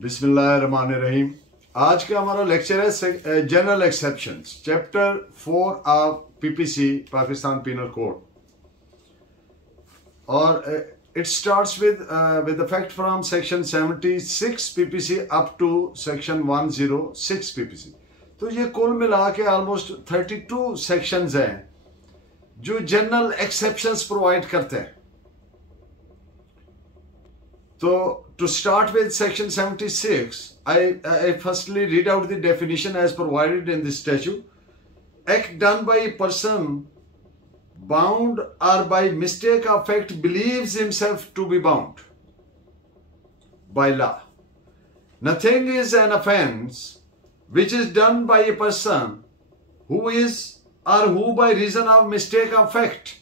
बिस्मिल्लाहिर्रहमानिर्रहीम। आज का हमारा लेक्चर है general exceptions, chapter 4 of PPC Pakistan penal code, और it starts with effect from section 76 PPC up to section 106 PPC. तो ये कुल मिला के ऑलमोस्ट 32 सेक्शंस हैं जो जनरल एक्सेप्शंस प्रोवाइड करते हैं। So, to start with section 76, I firstly read out the definition as provided in the statute. Act done by a person bound or by mistake of fact believes himself to be bound by law. Nothing is an offense which is done by a person who is or who by reason of mistake of fact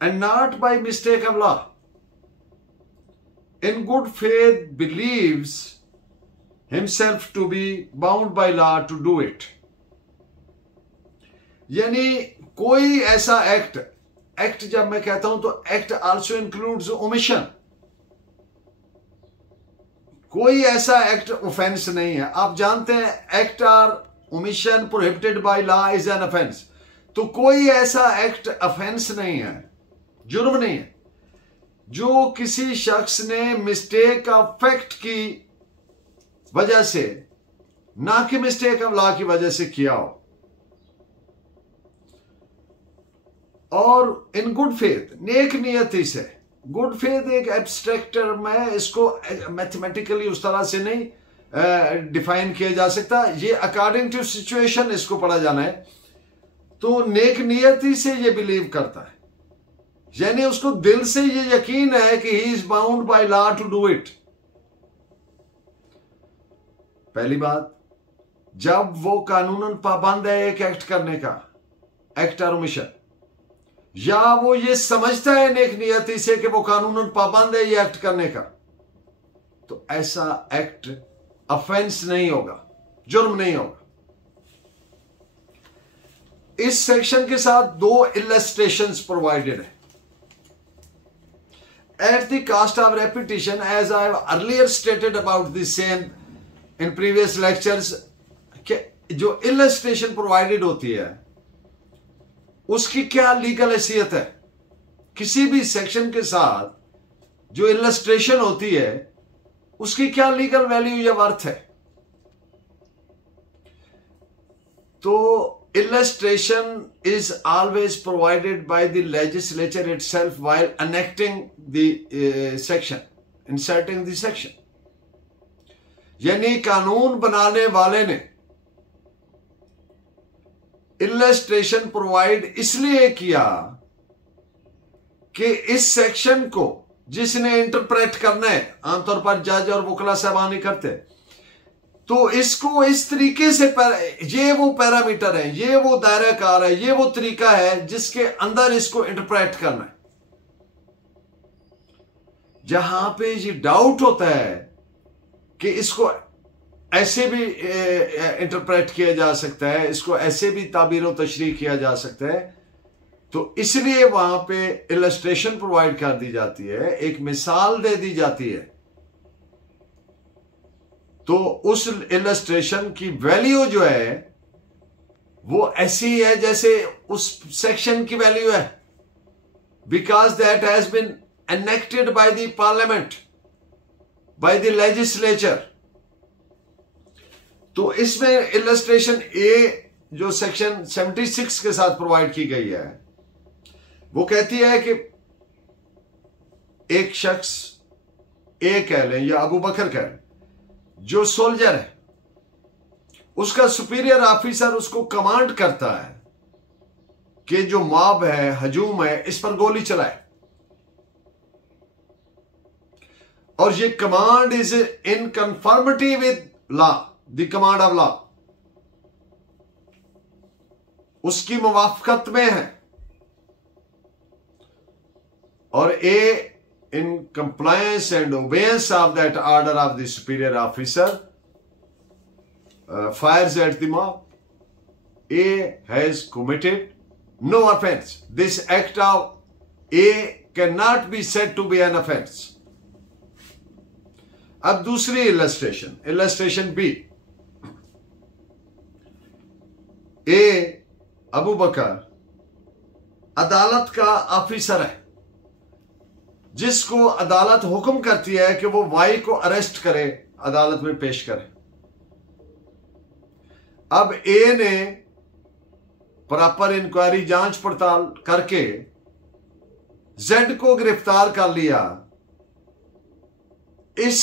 and not by mistake of law in good faith believes himself to be bound by law to do it. यानी कोई ऐसा act जब मैं कहता हूं तो act also includes omission. कोई ऐसा एक्ट ऑफेंस नहीं है। आप जानते हैं act or omission prohibited by law is an offence. तो कोई ऐसा एक्ट ऑफेंस नहीं है, जुर्म नहीं है, जो किसी शख्स ने मिस्टेक ऑफ फैक्ट की वजह से, ना कि मिस्टेक ऑफ लॉ की वजह से किया हो, और इन गुड फेथ, नेक नियति से। गुड फेथ एक एब्स्ट्रैक्ट टर्म है, इसको मैथमेटिकली उस तरह से नहीं डिफाइन किया जा सकता। ये अकॉर्डिंग टू सिचुएशन इसको पढ़ा जाना है। तो नेक नियति से ये बिलीव करता है, यानी उसको दिल से ये यकीन है कि he is bound by law to do it. पहली बात, जब वो कानूनन पाबंद है एक एक्ट करने का, एक्ट और ओमिशन, या वो ये समझता है नेक नियति से कि वो कानूनन पाबंद है ये एक्ट करने का, तो ऐसा एक्ट ऑफेंस नहीं होगा, जुर्म नहीं होगा। इस सेक्शन के साथ दो इलस्ट्रेशंस प्रोवाइडेड है। At the cost of repetition, as I have earlier stated about the same in previous lectures, जो illustration provided होती है उसकी क्या लीगल हैसियत है। किसी भी सेक्शन के साथ जो illustration होती है उसकी क्या लीगल वैल्यू या वर्थ है। तो illustration is always provided by the legislature itself while enacting the section, inserting the section. यानी कानून बनाने वाले ने illustration provide इसलिए किया कि इस सेक्शन को जिसने इंटरप्रेट करना है, आमतौर पर जज और वकील साहबान ही करते, तो इसको इस तरीके से ये वो पैरामीटर है, ये वो दायरा कार है, ये वो तरीका है जिसके अंदर इसको इंटरप्रेट करना है। जहां पे ये डाउट होता है कि इसको ऐसे भी इंटरप्रेट किया जा सकता है, इसको ऐसे भी ताबीर और तशरीह किया जा सकता है, तो इसलिए वहां पे इलस्ट्रेशन प्रोवाइड कर दी जाती है, एक मिसाल दे दी जाती है। तो उस इलस्ट्रेशन की वैल्यू जो है वो ऐसी है जैसे उस सेक्शन की वैल्यू है, because that has been enacted by the parliament, by the legislature. तो इसमें इलस्ट्रेशन ए जो सेक्शन 76 के साथ प्रोवाइड की गई है वो कहती है कि एक शख्स ए कह लें या अबू बकर कह लें, जो सोल्जर है, उसका सुपीरियर ऑफिसर उसको कमांड करता है कि जो मॉब है, हजूम है, इस पर गोली चलाए, और ये command is in conformity with law, the command of law, उसकी मुवाफकत में है, और ए in compliance and obedience of that order of the superior officer fires at the mob. A has committed no offense. This act of A cannot be said to be an offense. अब दूसरी illustration B, ए अबू बकर अदालत का officer है जिसको अदालत हुक्म करती है कि वो वाई को अरेस्ट करे, अदालत में पेश करे। अब ए ने प्रॉपर इंक्वायरी जांच पड़ताल करके जेड को गिरफ्तार कर लिया, इस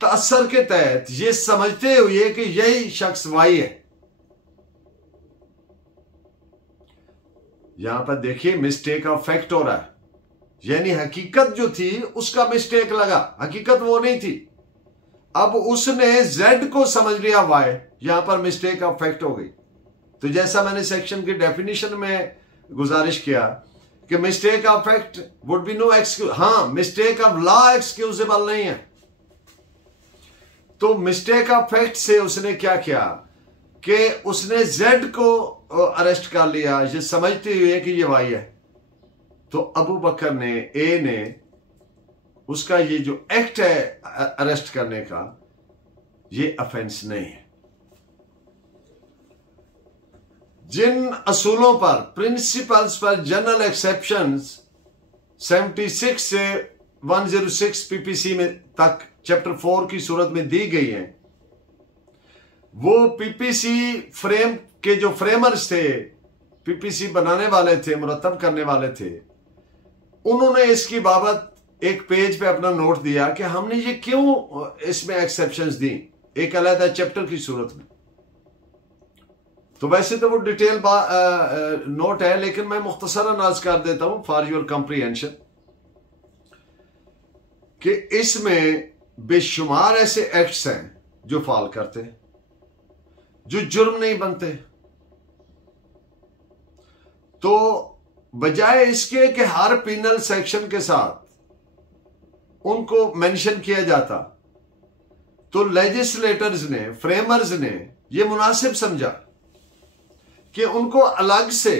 तअस्सुर के तहत ये समझते हुए कि यही शख्स वाई है। यहां पर देखिए मिस्टेक ऑफ फैक्ट हो रहा है, यानी हकीकत जो थी उसका मिस्टेक लगा, हकीकत वो नहीं थी। अब उसने जेड को समझ लिया वाई, यहां पर मिस्टेक ऑफ फैक्ट हो गई। तो जैसा मैंने सेक्शन की डेफिनेशन में गुजारिश किया कि mistake of fact would be no excuse, हां मिस्टेक ऑफ लॉ एक्सक्यूजेबल नहीं है। तो मिस्टेक ऑफ फैक्ट से उसने क्या किया कि उसने जेड को अरेस्ट कर लिया ये समझते हुए कि ये वाई है। तो अबू बकर ने, ए ने, उसका ये जो एक्ट है अरेस्ट करने का, ये ऑफेंस नहीं है। जिन असूलों पर, प्रिंसिपल्स पर जनरल एक्सेप्शंस 76 से 106 पीपीसी में तक चैप्टर 4 की सूरत में दी गई हैं, वो पीपीसी फ्रेम के जो फ्रेमर्स थे, पीपीसी बनाने वाले थे, मुरतब करने वाले थे, उन्होंने इसकी बाबत एक पेज पे अपना नोट दिया कि हमने ये क्यों इसमें एक्सेप्शंस दी एक अलग चैप्टर की सूरत में। तो वैसे तो वो डिटेल नोट है, लेकिन मैं मुख्तसरन अर्ज कर देता हूं फॉर योर कंप्रीहेंशन कि इसमें बेशुमार ऐसे एक्ट्स हैं जो फॉल करते हैं, जो जुर्म नहीं बनते। तो बजाय इसके कि हर पिनल सेक्शन के साथ उनको मेंशन किया जाता, तो लेजिस्लेटर्स ने, फ्रेमर्स ने यह मुनासिब समझा कि उनको अलग से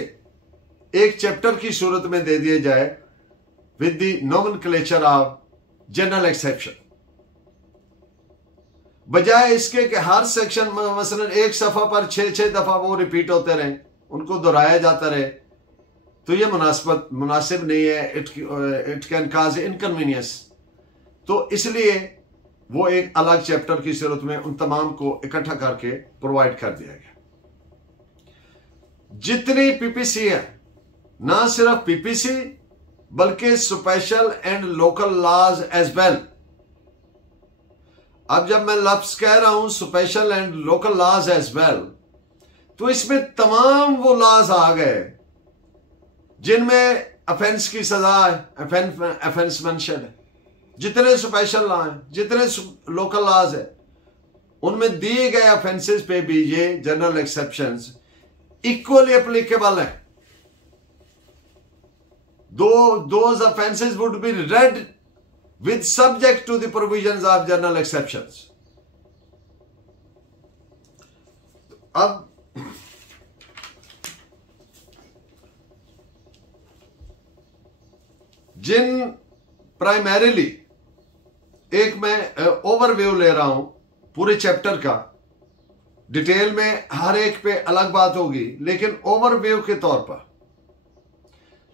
एक चैप्टर की सूरत में दे दिया जाए with the nomenclature of general exception, बजाय इसके कि हर सेक्शन में मसलन एक सफा पर 6-6 दफा वो रिपीट होते रहे, उनको दोहराया जाता रहे, तो ये मुनासिब नहीं है। It can cause inconvenience. तो इसलिए वो एक अलग चैप्टर की सूरत में उन तमाम को इकट्ठा करके प्रोवाइड कर दिया गया। जितनी पीपीसी है, ना सिर्फ पीपीसी बल्कि special and local laws as well. अब जब मैं लफ्ज कह रहा हूं special and local laws as well, तो इसमें तमाम वो लॉज आ गए जिनमें अफेंस की सजा है, अफेंस मेंशन है। जितने स्पेशल लॉ हैं, जितने लोकल लॉज है, उनमें दिए गए अफेंसेस पे भी ये जनरल एक्सेप्शंस इक्वली एप्लीकेबल है। Those offenses would be read with subject to the provisions of general exceptions. अब जिन प्राइमरीली, एक मैं ओवरव्यू ले रहा हूं पूरे चैप्टर का, डिटेल में हर एक पे अलग बात होगी, लेकिन ओवरव्यू के तौर पर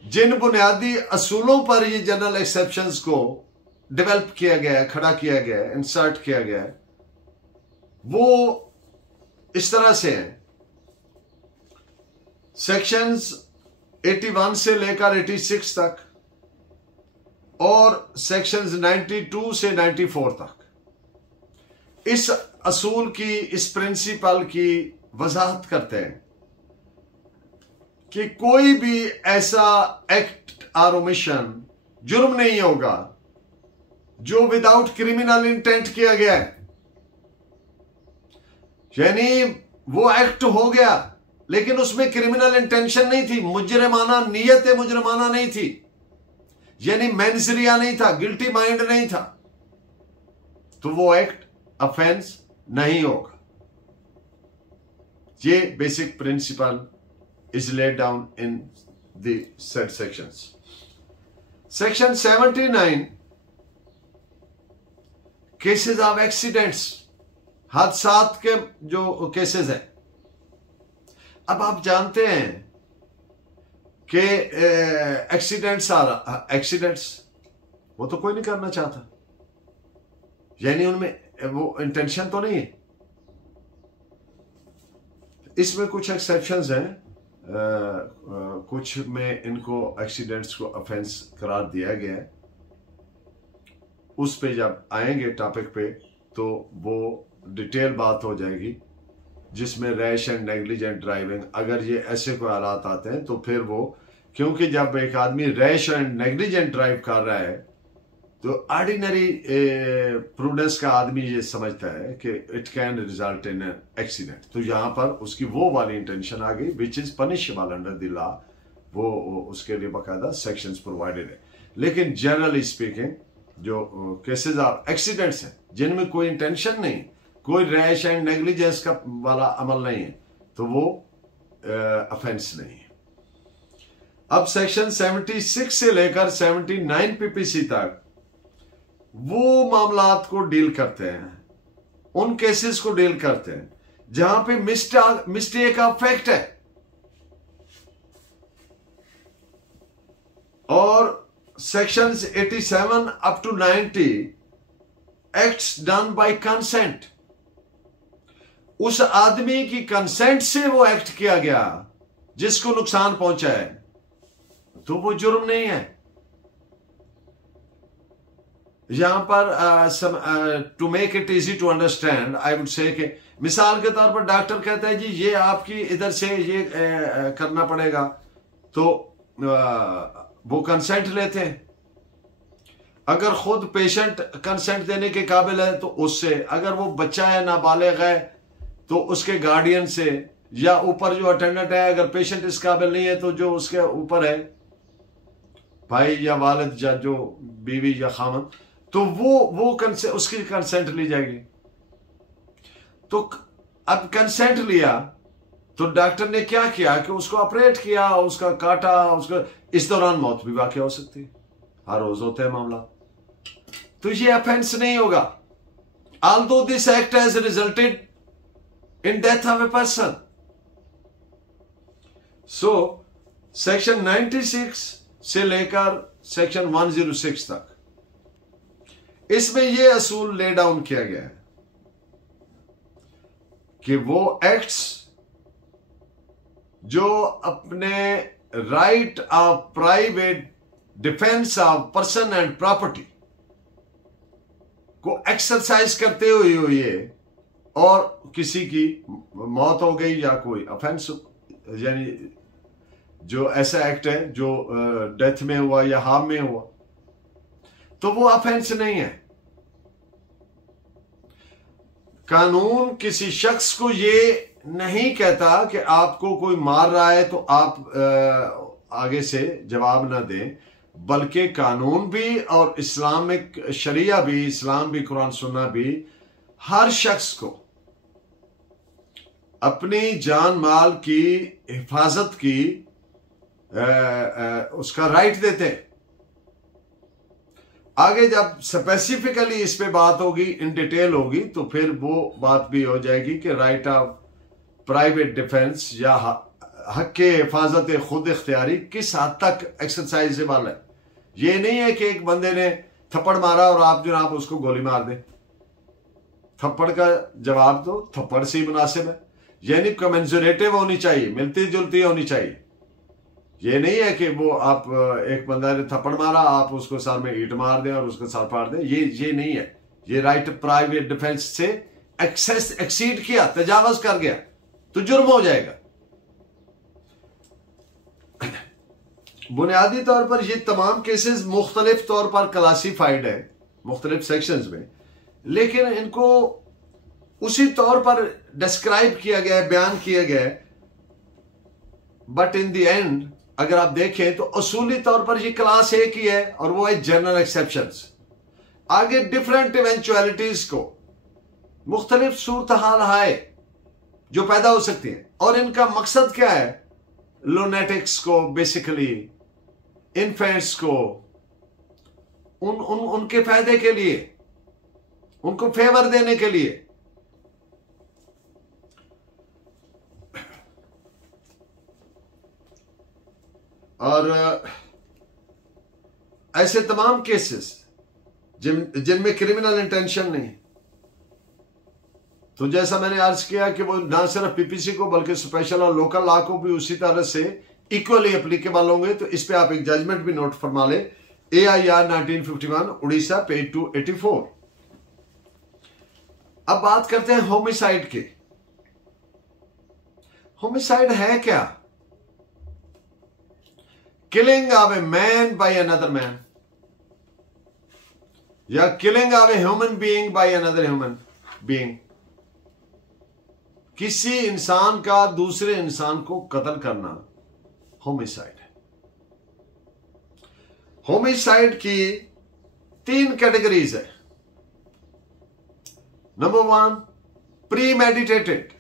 जिन बुनियादी असूलों पर ये जनरल एक्सेप्शंस को डेवलप किया गया है, खड़ा किया गया है, इंसर्ट किया गया है, वो इस तरह से हैं। सेक्शंस 81 से लेकर 86 तक और सेक्शंस 92 से 94 तक इस असूल की, इस प्रिंसिपल की वजाहत करते हैं कि कोई भी ऐसा एक्ट और ओमिशन जुर्म नहीं होगा जो विदाउट क्रिमिनल इंटेंट किया गया है। यानी वो एक्ट हो गया लेकिन उसमें क्रिमिनल इंटेंशन नहीं थी, मुजरिमाना नीयत मुजरिमाना नहीं थी, यानी मेंसरिया नहीं था, गिल्टी माइंड नहीं था, तो वो एक्ट ऑफेंस नहीं होगा। ये basic principle is laid down in the said sections. Section 79 cases of accidents, हादसात के जो केसेस हैं। अब आप जानते हैं कि एक्सीडेंट्स वो तो कोई नहीं करना चाहता, यानी उनमें वो इंटेंशन तो नहीं है। इसमें कुछ एक्सेप्शंस हैं, कुछ में इनको एक्सीडेंट्स को ऑफेंस करार दिया गया है। उस पे जब आएंगे टॉपिक पे तो वो डिटेल बात हो जाएगी, जिसमें रैश एंड नेग्लिजेंट ड्राइविंग, अगर ये ऐसे कोई हालात आते हैं तो फिर वो, क्योंकि जब एक आदमी रैश एंड नेग्लिजेंट ड्राइव कर रहा है तो ऑर्डिनरी प्रूडेंस का आदमी ये समझता है कि it can result in an accident. तो यहाँ पर उसकी वो वाली इंटेंशन आ गई which is punishable under the law, वो उसके लिए बाकायदा सेक्शंस प्रोवाइडेड है। लेकिन जनरली स्पीकिंग जो केसेस ऑफ एक्सीडेंट्स हैं जिनमें कोई इंटेंशन नहीं, कोई रैश एंड नेग्लिजेंस का वाला अमल नहीं है, तो वो ऑफेंस नहीं है। अब सेक्शन 76 से लेकर 79 पीपीसी तक वो मामलात को डील करते हैं, उन केसेस को डील करते हैं जहां पे मिस्टेक ऑफ फैक्ट है, और sections 87 up to 90 acts done by consent. उस आदमी की कंसेंट से वो एक्ट किया गया जिसको नुकसान पहुंचा है, तो वो जुर्म नहीं है। यहां पर to make it easy to understand I would say कि मिसाल के तौर पर डॉक्टर कहता है जी ये आपकी इधर से ये करना पड़ेगा, तो वो कंसेंट लेते हैं। अगर खुद पेशेंट कंसेंट देने के काबिल है तो उससे, अगर वो बच्चा है नाबालिग है तो उसके गार्डियन से, या ऊपर जो अटेंडेंट है, अगर पेशेंट इस काबिल नहीं है तो जो उसके ऊपर है भाई या वालिद या जो बीवी या खामन, तो वो उसकी कंसेंट ली जाएगी। तो अब कंसेंट लिया तो डॉक्टर ने क्या किया कि उसको ऑपरेट किया, उसका काटा, उसका, इस दौरान मौत भी वाकई हो सकती है, हर रोज होता है मामला, तो ये ऑफेंस नहीं होगा। Although this act has resulted in death of a person. So section 96 से लेकर सेक्शन 106 तक इसमें यह असूल ले डाउन किया गया है कि वो एक्ट्स जो अपने right of private defence of person and property को एक्सरसाइज करते हुए और किसी की मौत हो गई या कोई ऑफेंस, यानी जो ऐसा एक्ट है जो डेथ में हुआ या हार्म में हुआ, तो वो ऑफेंस नहीं है। कानून किसी शख्स को ये नहीं कहता कि आपको कोई मार रहा है तो आप आगे से जवाब ना दें, बल्कि कानून भी और इस्लामिक शरिया भी, इस्लाम भी, कुरान सुन्ना भी हर शख्स को अपनी जान माल की हिफाजत की उसका राइट देते हैं। आगे जब स्पेसिफिकली इस पे बात होगी, इन डिटेल होगी, तो फिर वो बात भी हो जाएगी कि राइट ऑफ प्राइवेट डिफेंस या हक के हिफाजत खुद इख्तियारी किस हद तक एक्सरसाइजेबल है। ये नहीं है कि एक बंदे ने थप्पड़ मारा और आप जनाब उसको गोली मार दें। थप्पड़ का जवाब तो थप्पड़ से ही मुनासिब है, यानी कमेंसुरेटिव होनी चाहिए, मिलती जुलती होनी चाहिए। ये नहीं है कि वो आप एक बंदा ने थप्पड़ मारा, आप उसको सर में ईंट मार दें और उसको सर फाड़ दें, ये नहीं है। ये राइट प्राइवेट डिफेंस से एक्सीड किया, तजावज कर गया तो जुर्म हो जाएगा। बुनियादी तौर पर ये तमाम केसेस मुख्तलिफ तौर पर क्लासिफाइड है मुख्तलिफ सेक्शंस में, लेकिन इनको उसी तौर पर डिस्क्राइब किया गया है, बयान किया गया है। बट इन द एंड अगर आप देखें तो असूली तौर पर ये क्लास एक ही है, और वो है जनरल एक्सेप्शंस। आगे डिफरेंट इवेंचुअलिटीज को, मुख्तलिफ सूरत हाल है जो पैदा हो सकती है, और इनका मकसद क्या है? लुनेटिक्स को, बेसिकली इन्फेंट्स को, उनके फायदे के लिए उनको फेवर देने के लिए। और ऐसे तमाम केसेस जिनमें क्रिमिनल इंटेंशन नहीं। तो जैसा मैंने अर्ज किया कि वो ना सिर्फ पीपीसी को बल्कि स्पेशल और लोकल लॉ को भी उसी तरह से इक्वली एप्लीकेबल होंगे। तो इस पे आप एक जजमेंट भी नोट फरमा ले, AIR 1951 उड़ीसा पेज 284। अब बात करते हैं होमिसाइड के। होमिसाइड है क्या? Killing of a man by another man, या killing of a human being by another human being. किसी इंसान का दूसरे इंसान को कत्ल करना होमिसाइड है। होमिसाइड की 3 कैटेगरीज है। नंबर 1, प्री मेडिटेटेड,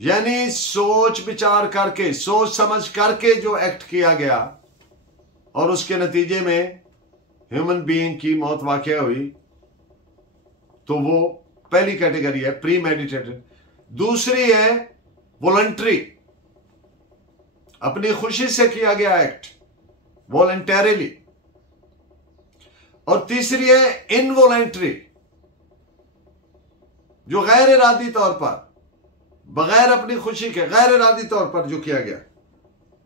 यानी सोच विचार करके, सोच समझ करके जो एक्ट किया गया और उसके नतीजे में ह्यूमन बीइंग की मौत वाकया हुई, तो वो पहली कैटेगरी है, प्री मेडिटेटेड। दूसरी है वॉलंटरी, अपनी खुशी से किया गया एक्ट, वॉलंटरीली। और तीसरी है इनवॉलंटरी, जो गैर इरादी तौर पर, बगैर अपनी खुशी के, गैर इरादी तौर पर जो किया गया,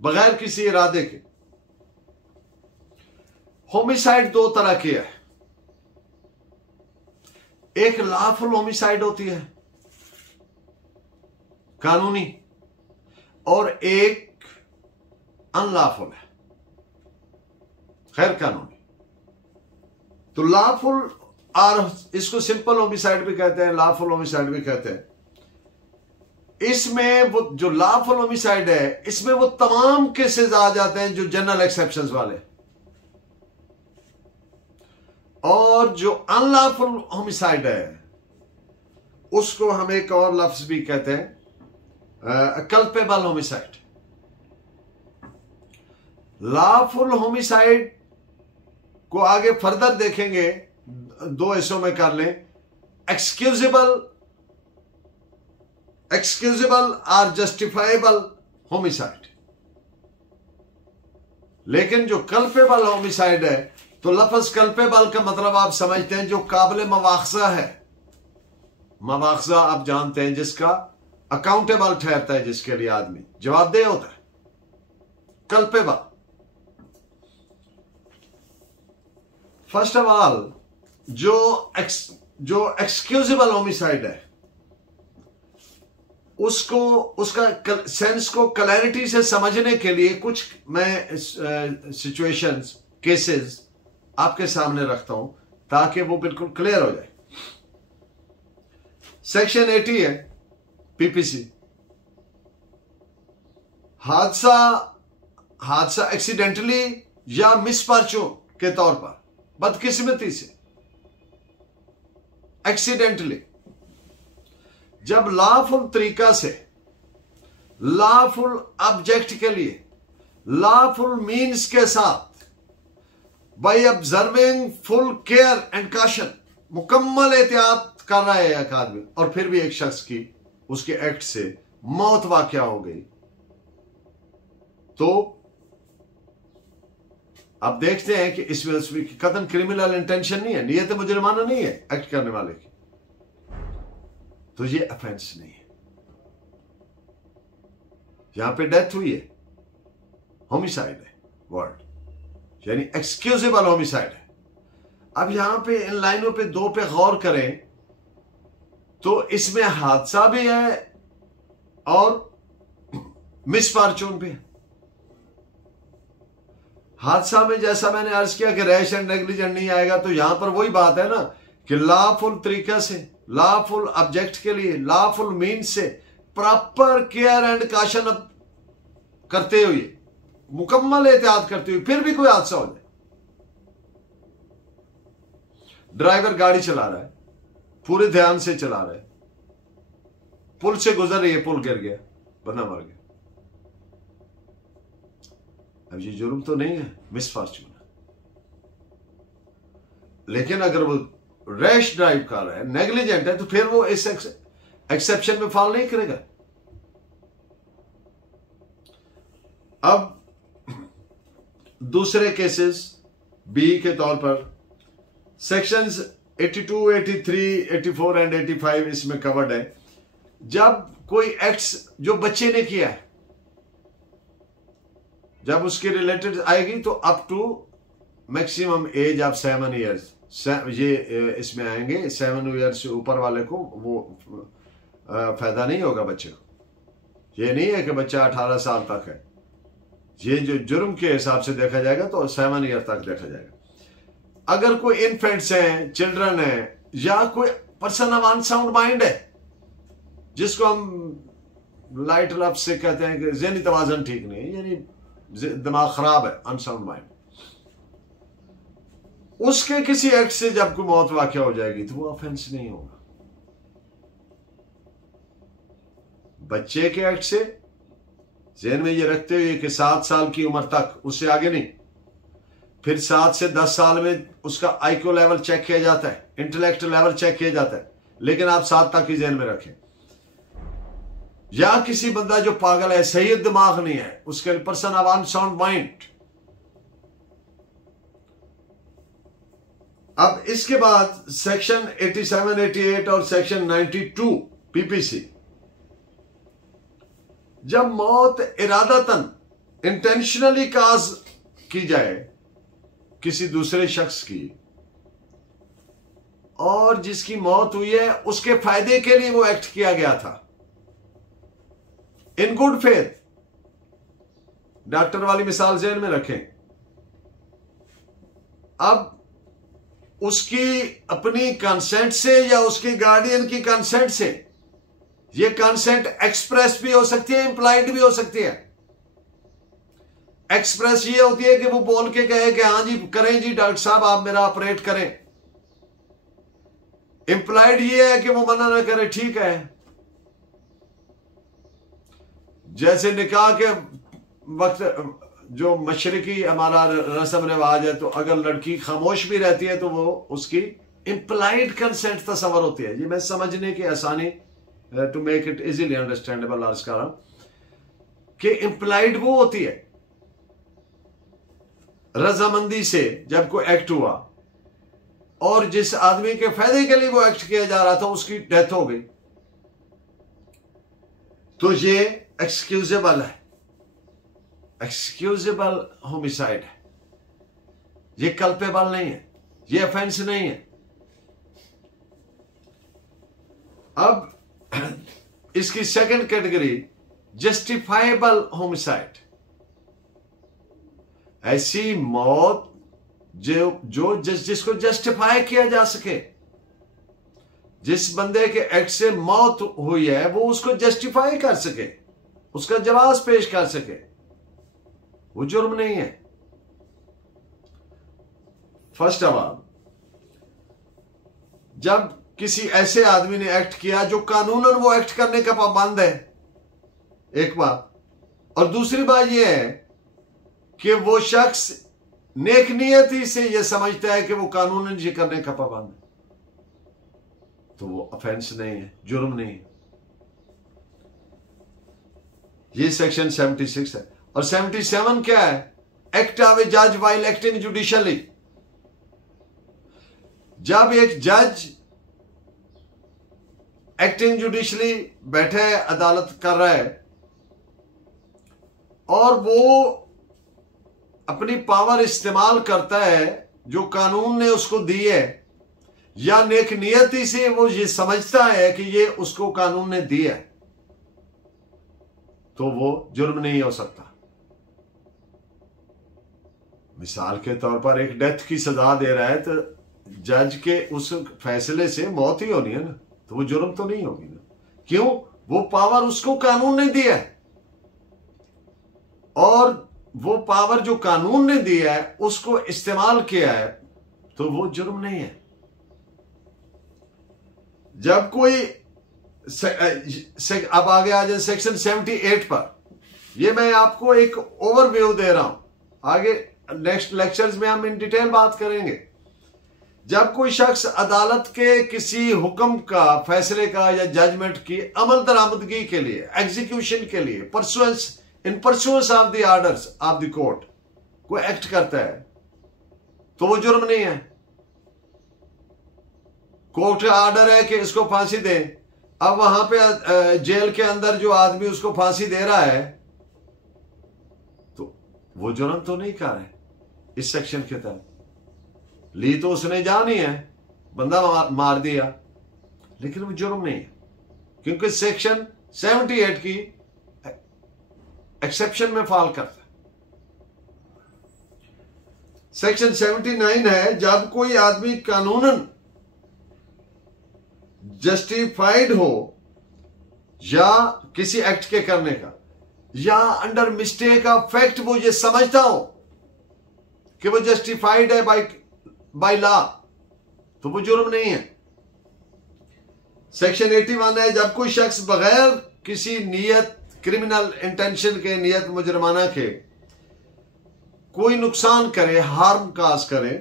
बगैर किसी इरादे के। होमिसाइड 2 तरह की है। एक लॉफुल होमिसाइड होती है, कानूनी, और एक अनलॉफुल है, गैर कानूनी। तो लॉफुल, और इसको सिंपल होमिसाइड भी कहते हैं, लॉफुल होमिसाइड भी कहते हैं। इसमें वो जो लॉफुल होमिसाइड है, इसमें वो तमाम केसेस आ जाते हैं जो जनरल एक्सेप्शंस वाले। और जो अनलॉफुल होमिसाइड है, उसको हम एक और लफ्ज भी कहते हैं, कल्पेबल होमिसाइड। लॉफुल होमिसाइड को आगे फर्दर देखेंगे, 2 हिस्सों में कर लें, एक्सक्यूजेबल और जस्टिफाइबल होमिसाइड। लेकिन जो कल्पेबल होमिसाइड है, तो लफ्ज कल्पेबल का मतलब आप समझते हैं जो काबिल मवाखजा है। मवाखजा आप जानते हैं, जिसका अकाउंटेबल ठहरता है, जिसके लिए आदमी जवाबदेह होता है, कल्पेबल। फर्स्ट ऑफ ऑल, जो एक्सक्यूजेबल होमिसाइड है, उसको, उसका सेंस को क्लैरिटी से समझने के लिए कुछ मैं सिचुएशंस, केसेस आपके सामने रखता हूं ताकि वो बिल्कुल क्लियर हो जाए। सेक्शन 80 है पीपीसी। हादसा एक्सीडेंटली या मिसफॉर्चून के तौर पर, बदकिस्मती से, एक्सीडेंटली, जब लॉफुल तरीका से, लॉफुल ऑब्जेक्ट के लिए, लॉफुल मीन्स के साथ, by observing full care and caution, मुकम्मल एहतियात कर रहा है एक आदमी, और फिर भी एक शख्स की उसके एक्ट से मौत वाकया हो गई, तो आप देखते हैं कि इसमें कतन क्रिमिनल इंटेंशन नहीं है, नियत मुजरिमाना नहीं है एक्ट करने वाले की, तो ये ऑफेंस नहीं है। यहां पे डेथ हुई है, होमिसाइड है वर्ड, यानी एक्सक्यूजेबल होमिसाइड है। अब यहां पे इन लाइनों पे 2 पे गौर करें तो इसमें हादसा भी है और मिसफॉर्चून भी है। हादसा में जैसा मैंने अर्ज किया कि रैश एंड नेग्लिजेंट नहीं आएगा, तो यहां पर वही बात है ना कि लॉफुल तरीका से, लॉफुल ऑब्जेक्ट के लिए, लॉफुल मीन्स से, प्रॉपर केयर एंड कॉशन करते हुए, मुकम्मल एहतियात करते हुए, फिर भी कोई हादसा हो जाए। ड्राइवर गाड़ी चला रहा है, पूरे ध्यान से चला रहा है, पुल से गुजर रही है, पुल गिर गया, बंदा मर गया। अब ये जुर्म तो नहीं है, मिसफॉर्चून है। लेकिन अगर वो रैश ड्राइव कर रहा है, नेग्लिजेंट है, तो फिर वो इस एक्सेप्शन में फॉल नहीं करेगा। अब दूसरे केसेस बी के तौर पर सेक्शंस 82, 83, 84 एंड 85 इसमें कवर्ड है। जब कोई एक्ट्स जो बच्चे ने किया है, जब उसके रिलेटेड आएगी तो up to maximum age of 7 years ये इसमें आएंगे। 7 ईयर्स से ऊपर वाले को वो फायदा नहीं होगा बच्चे को। ये नहीं है कि बच्चा 18 साल तक है, ये जो जुर्म के हिसाब से देखा जाएगा तो 7 ईयर तक देखा जाएगा। अगर कोई इन्फेंट्स हैं, चिल्ड्रन है, या कोई पर्सन ऑफ अनसाउंड माइंड है, जिसको हम लाइट लफ्ज से कहते हैं कि ज़हनी तवाज़न ठीक नहीं है, यानी दिमाग खराब है, अनसाउंड माइंड, उसके किसी एक्ट से जब कोई मौत वाक़या हो जाएगी तो वो ऑफेंस नहीं होगा। बच्चे के एक्ट से ज़हन में ये रखते हुए कि 7 साल की उम्र तक, उससे आगे नहीं, फिर 7 से 10 साल में उसका आईक्यू लेवल चेक किया जाता है, इंटेलेक्ट लेवल चेक किया जाता है, लेकिन आप 7 तक ही ज़हन में रखें। या किसी बंदा जो पागल है, सही दिमाग नहीं है, उसके पर्सन ऑफ अनसाउंड माइंड। अब इसके बाद सेक्शन 87, 88 और सेक्शन 92 पीपीसी, जब मौत इरादतन इंटेंशनली काज की जाए किसी दूसरे शख्स की, और जिसकी मौत हुई है उसके फायदे के लिए वो एक्ट किया गया था इन गुड फेथ। डॉक्टर वाली मिसाल ज़हन में रखें। अब उसकी अपनी कंसेंट से या उसके गार्डियन की कंसेंट से, ये कंसेंट एक्सप्रेस भी हो सकती है, इंप्लाइड भी हो सकती है। एक्सप्रेस ये होती है कि वो बोल के कहे कि हाँ जी करें जी डॉक्टर साहब आप मेरा ऑपरेट करें। इंप्लाइड ये है कि वो मना ना करे, ठीक है। जैसे निकाह के वक्त जो मशरकी हमारा रस्म रिवाज है, तो अगर लड़की खामोश भी रहती है तो वो उसकी इंप्लाइड कंसेंट तस्वर होती है। ये मैं समझने की आसानी to make it easily understandable अर्ज कर रहा हूं कि इंप्लाइड वो होती है रजामंदी से जब कोई एक्ट हुआ और जिस आदमी के फायदे के लिए वो एक्ट किया जा रहा था उसकी डेथ हो गई, तो ये एक्सक्यूजेबल है, एक्सक्यूजेबल होमिसाइड है, ये कल्पेबल नहीं है, ये ऑफेंस नहीं है। अब इसकी सेकंड कैटेगरी जस्टिफाइबल होमिसाइड, ऐसी मौत जो जिसको जस्टिफाई किया जा सके। जिस बंदे के एक्ट से मौत हुई है वो उसको जस्टिफाई कर सके, उसका जवाब पेश कर सके, वो जुर्म नहीं है। फर्स्ट ऑफ ऑल, जब किसी ऐसे आदमी ने एक्ट किया जो कानूनन वो एक्ट करने का पाबंद है, एक बात, और दूसरी बात यह है कि वो शख्स नेक नियति से यह समझता है कि वो कानूनन ये करने का पाबंद है, तो वो ऑफेंस नहीं है, जुर्म नहीं है। ये सेक्शन 76 है। और 77 क्या है? एक्ट ऑफ ए जज वाइल एक्टिंग जुडिशियली। जब एक जज एक्टिंग जुडिशियली बैठे है, अदालत कर रहा है, और वो अपनी पावर इस्तेमाल करता है जो कानून ने उसको दी है, या नेक नियति से वो ये समझता है कि ये उसको कानून ने दी है, तो वो जुर्म नहीं हो सकता। मिसाल के तौर पर एक डेथ की सजा दे रहा है, तो जज के उस फैसले से मौत ही होनी है ना, तो वो जुर्म तो नहीं होगी ना। क्यों? वो पावर उसको कानून ने दिया है, और वो पावर जो कानून ने दिया है उसको इस्तेमाल किया है, तो वो जुर्म नहीं है। जब कोई अब आगे आ जाए सेक्शन 78 पर, ये मैं आपको एक ओवरव्यू दे रहा हूं, आगे नेक्स्ट लेक्चर्स में हम इन डिटेल बात करेंगे। जब कोई शख्स अदालत के किसी हुक्म का, फैसले का या जजमेंट की अमल दरामदगी के लिए, एग्जीक्यूशन के लिए, इन pursuance of the orders of the court कोई एक्ट करता है तो वो जुर्म नहीं है। कोर्ट का ऑर्डर है कि इसको फांसी दे, अब वहां पे जेल के अंदर जो आदमी उसको फांसी दे रहा है तो वो जुर्म तो नहीं कर रहे इस सेक्शन के तहत। ली तो उसने जान ही है, बंदा मार दिया, लेकिन वो जुर्म नहीं है क्योंकि सेक्शन 78 की एक्सेप्शन में फॉल करता है। सेक्शन 79 है, जब कोई आदमी कानूनन जस्टिफाइड हो या किसी एक्ट के करने का, या अंडर मिस्टेक ऑफ फैक्ट वो ये समझता हो कि वो जस्टिफाइड है बाय लॉ, तो वो जुर्म नहीं है। सेक्शन 81 है, जब कोई शख्स बगैर किसी नियत, क्रिमिनल इंटेंशन के, नियत मुजरमाना के कोई नुकसान करे, हार्म काज करे,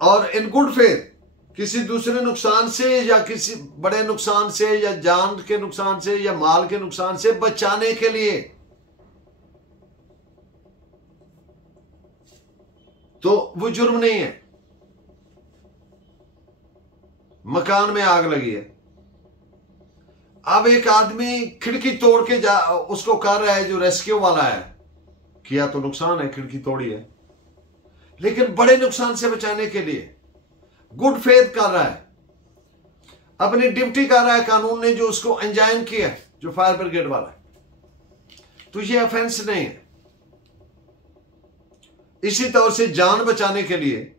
और इन गुड फेथ किसी दूसरे नुकसान से या किसी बड़े नुकसान से या जान के नुकसान से या माल के नुकसान से बचाने के लिए, तो वो जुर्म नहीं है। मकान में आग लगी है, अब एक आदमी खिड़की तोड़ के उसको कर रहा है, जो रेस्क्यू वाला है, किया तो नुकसान है, खिड़की तोड़ी है, लेकिन बड़े नुकसान से बचाने के लिए गुड फेथ कर रहा है, अपनी ड्यूटी कर रहा है, कानून ने जो उसको अंजाम किया, जो फायर ब्रिगेड वाला है, तो ये ऑफेंस नहीं है। इसी तौर से जान बचाने के लिए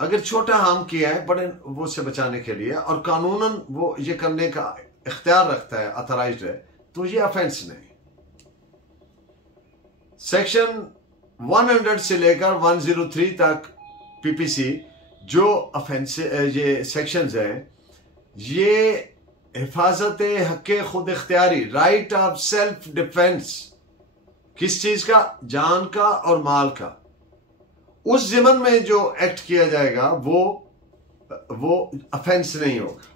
अगर छोटा हार्म किया है, बड़े वो से बचाने के लिए, और कानूनन वो ये करने का इख्तियार रखता है, ऑथराइज्ड है, तो ये ऑफेंस नहीं। सेक्शन 100 से लेकर 103 तक पीपीसी जो ऑफेंस, ये सेक्शंस हैं, ये हिफाजत हक़ खुद इख्तियारी, राइट ऑफ सेल्फ डिफेंस, किस चीज का, जान का और माल का, उस ज़िमन में जो एक्ट किया जाएगा वो ऑफेंस नहीं होगा।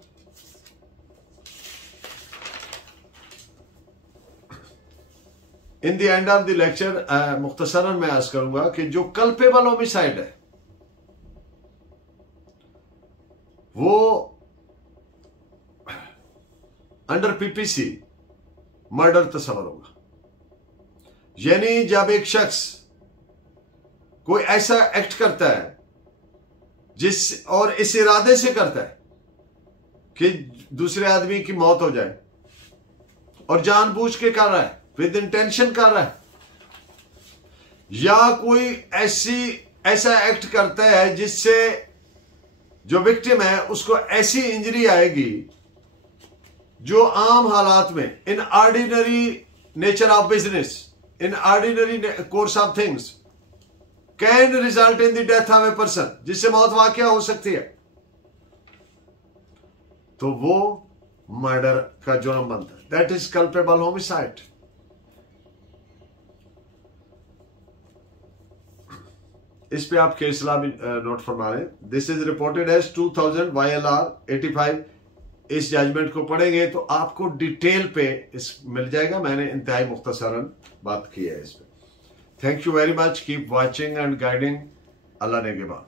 In the end of the lecture मुख्तसरन मैं अर्ज करूंगा कि जो कल्पेबल होमिसाइड है वो अंडर पीपीसी मर्डर तस्वर होगा। यानी जब एक शख्स कोई ऐसा एक्ट करता है और इस इरादे से करता है कि दूसरे आदमी की मौत हो जाए, और जानबूझ के कर रहा है, विद इंटेंशन कर रहा है, या कोई ऐसा एक्ट करता है जिससे जो विक्टिम है उसको ऐसी इंजरी आएगी जो आम हालात में, in ordinary nature of business, in ordinary course of things, can result in the death of a person, जिससे मौत वाकया हो सकती है, तो वो मर्डर का जुर्म बनता है। That is culpable homicide. इस पे आप केस लॉ भी नोट फरमा रहे हैं। This is reported as 2000 YLR 85। इस जजमेंट को पढ़ेंगे तो आपको डिटेल पे इस मिल जाएगा। मैंने इंतहाई मुख्तसरन बात की है इस पे। Thank you very much. Keep watching and guiding. अल्लाह नेगेबान।